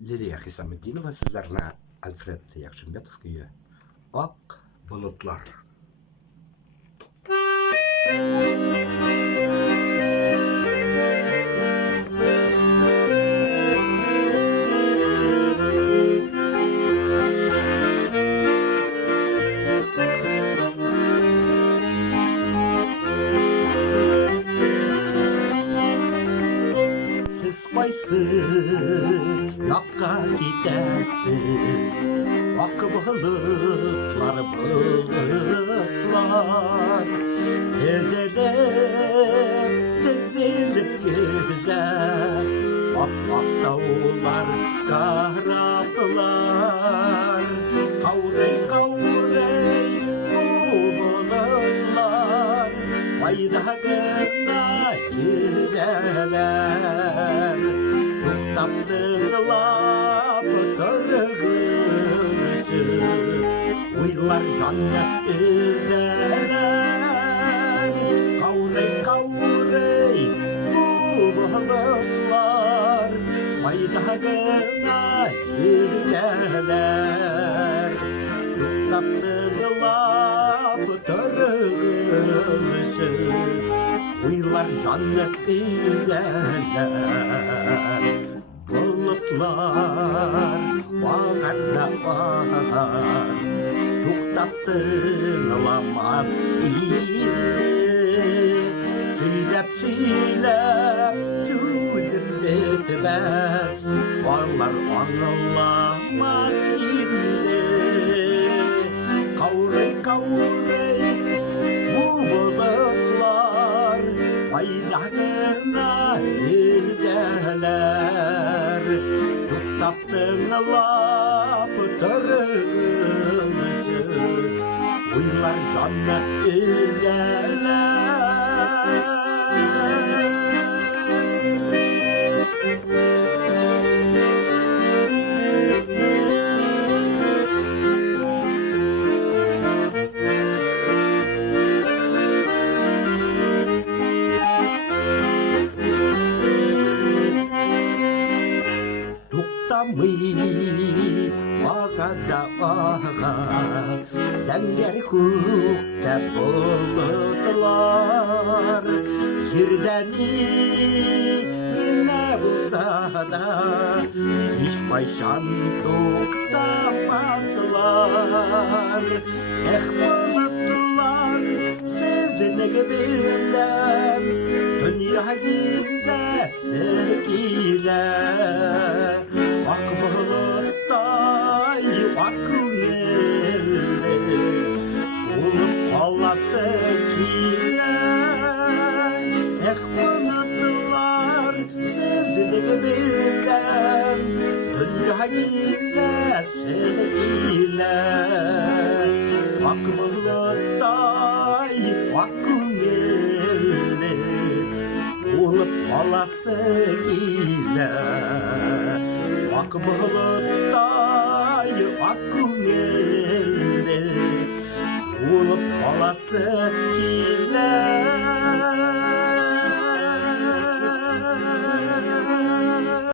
Liliya Hisametdinova sözlerine Alfred Yakşımbetov köyü. Ak bulutlar. Siz qaysı yakka gidəsiz? Ak bulutlar, bulutlar Tezeden dizilip güzel Ak dağlar, karaplar Kavrey kavrey bu bulutlar Fayda gına güzeller Tuktaptırlap tırgışı Uylar canlı üzeler Kavrey kavrey bu bulutlar Fayda gına güzeller Tuktaptırlap tırgışı Uylar canlı güzeller Bulutlar bağırda bağır Tuktaptırılamaz ildi Söylep söylep sözüm bitmez Varlar anılamaz ildi Kavrey kavrey bu bulutlar Faydagına güzeller Tuktaptırlap tırgışı Uylar canlı güzeller Bağada bağa Zenger kukta bulutlar Yerden yine bulsa da Hiç payşan tuktamazlar Bulutlar sizin gibiler Dünya güzelse giler Ak bulutlar, ak günelli Bulut olası giler bulutlar sizin gibiler Dünya güzelse giler Ak bulutlar, ak günelli Bulut olası giler Ak bulutlar, ak günelli Olup olası giler